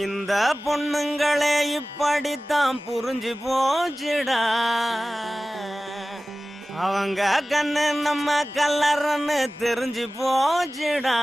இந்த பொண்ணுங்களே இப்படித்தான் புரிஞ்சு போச்சுடா. அவங்க கண்ணு நம்ம கல்லறன்னு தெரிஞ்சு போச்சுடா.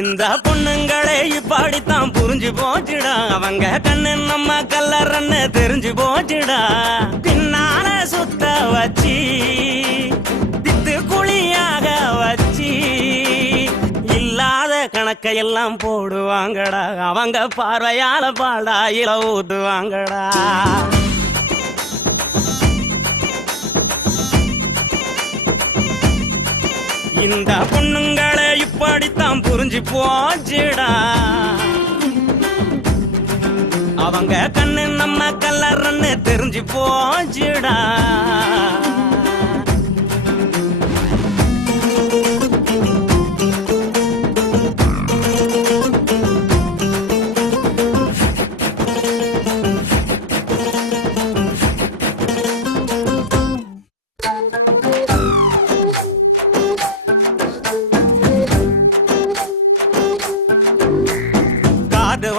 இந்த பொண்ணுங்களே இப்படித்தான் புரிஞ்சு போச்சுடா. அவங்க கண்ணு நம்ம கல்லறன்னு தெரிஞ்சு போச்சுடா. பின்னால சுத்த வச்சு தித்து குழியாக வச்சு இல்லாத கணக்கையெல்லாம் போடுவாங்கடா. அவங்க பார்வையால பாடாயில ஊத்துவாங்கடா. இந்த பொண்ணுங்களே இப்படித்தான் புரிஞ்சு போச்சுடா. அவங்க கண்ணு நம்ம கல்லறன்னு தெரிஞ்சு போச்சுடா.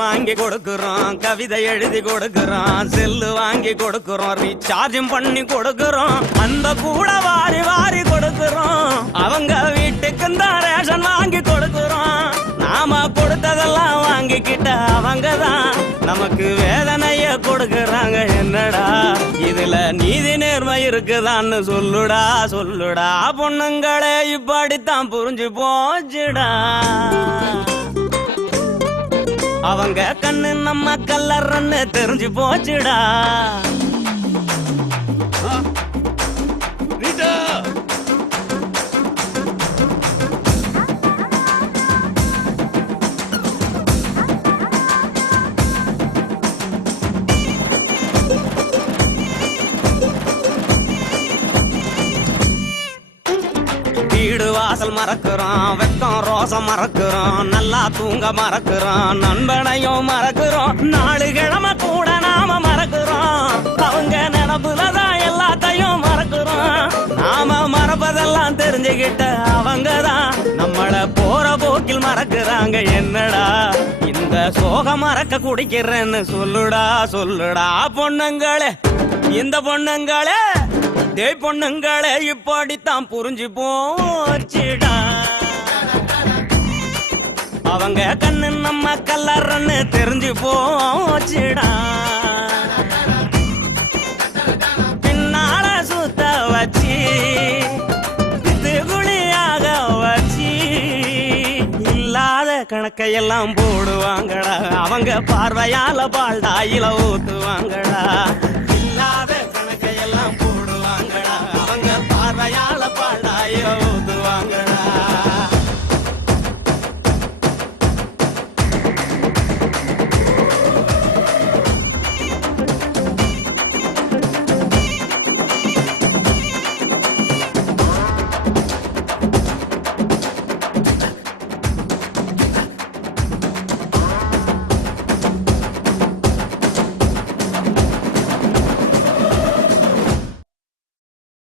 வாங்கி கொடுக்கிறோம், கவிதை எழுதி கொடுக்கிறோம், செல்லு வாங்கி கொடுக்கிறோம், ரீசார்ஜும் பண்ணி கொடுக்கிறோம், அந்த கூட வாரி வாரி கொடுக்கிறோம். அவங்க வீட்டுக்கு தான் ரேஷன் வாங்கி கொடுக்கிறோம். நாம கொடுத்ததெல்லாம் வாங்கிக்கிட்ட அவங்க தான் நமக்கு வேதனைய கொடுக்கறாங்க. என்னடா இதுல நீதி நேர்மை இருக்குதான்னு சொல்லுடா சொல்லுடா. பொண்ணுங்களே இப்படித்தான் புரிஞ்சு போச்சுடா. அவங்க கண்ணு நம்ம கல்லறன்னு தெரிஞ்சு போச்சுடா. வீடு வாசல் மறக்கிறோம், வெக்கம் ரோசம் மறக்கிறோம், நல்லா தூங்க மறக்கிறோம், நண்பனையும் மறக்கிறோம், நாலு கிழமை கூட நாம மறக்கிறோம். அவங்க நினப்புலதான் எல்லாத்தையும் மறக்கிறோம். நாம மறப்பதெல்லாம் தெரிஞ்சுக்கிட்ட அவங்கதான் நம்மள போற போக்கில் மறக்கிறாங்க. என்னடா இந்த சோகம் மறக்க குடிக்கிறேன்னு சொல்லுடா சொல்லுடா. பொண்ணுங்களே இந்த பொண்ணுங்களே டேய் பொண்ணுங்களே இப்படித்தான் புரிஞ்சு போச்சுடா. அவங்க கண்ணு நம்ம கல்லறன்னு தெரிஞ்சு போச்சுடா. பின்னால சுத்த வச்சு குழியாக வச்சு இல்லாத கணக்கையெல்லாம் போடுவாங்கடா. அவங்க பார்வையால பால்டாயில ஊத்துவாங்கடா.